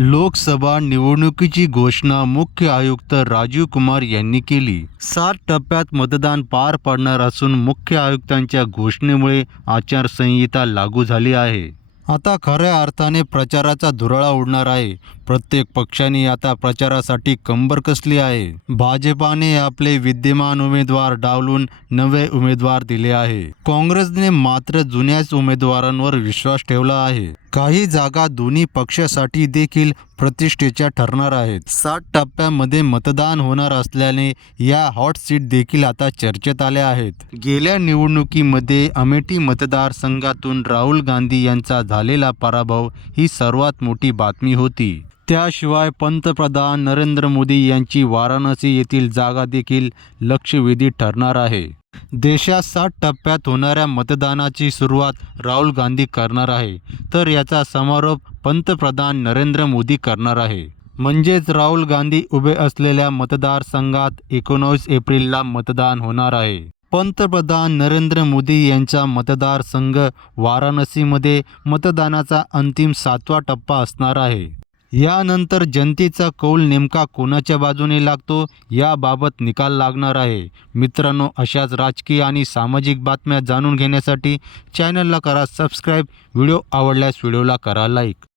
लोकसभा निवडणुकीची घोषणा मुख्य आयुक्त राजीव कुमार यांनी केली. सात टप्प्यात मतदान पार पडणार असून मुख्य आयुक्तांच्या घोषणेमुळे आचारसंहिता लागू झाली आहे. आता खऱ्या अर्थाने प्रचाराचा धुरळा उडणार आहे. प्रत्येक पक्षाने आता प्रचारासाठी कंबर कसली आहे? भाजपाने आपले विद्यमान उमेदवार डावलून नवे उमेदवार दिले आहे. काँग्रेसने मात्र जुन्याच उमेदवारांवर विश्वास ठेवला आहे. काही जागा दोन्ही पक्षासाठी देखील प्रतिष्ठेच्या ठरणार आहेत. सात टप्प्यामध्ये मतदान होणार असल्याने या हॉट सीट देखील आता चर्चेत आल्या आहेत. गेल्या निवडणुकीमध्ये अमेठी मतदारसंघातून राहुल गांधी यांचा झालेला पराभव ही सर्वात मोठी बातमी होती. त्याशिवाय पंतप्रधान नरेंद्र मोदी यांची वाराणसी येथील जागा देखील लक्षवेधी ठरणार आहे. देशात सात टप्प्यात होणाऱ्या मतदानाची सुरुवात राहुल गांधी करणार आहे. तर याचा समारोप पंतप्रधान नरेंद्र मोदी करणार आहे. म्हणजेच राहुल गांधी उभे असलेल्या मतदारसंघात एकोणीस एप्रिलला मतदान होणार आहे. पंतप्रधान नरेंद्र मोदी यांचा मतदारसंघ वाराणसीमध्ये मतदानाचा अंतिम सातवा टप्पा असणार आहे. यानंतर जनतेचा कौल नेमका कोणाच्या बाजूने लागतो याबाबत निकाल लागणार आहे. मित्रांनो अशाच राजकीय आणि सामाजिक बातम्या जाणून घेण्यासाठी चॅनलला करा सबस्क्राईब व्हिडिओ आवडल्यास व्हिडिओला करा लाईक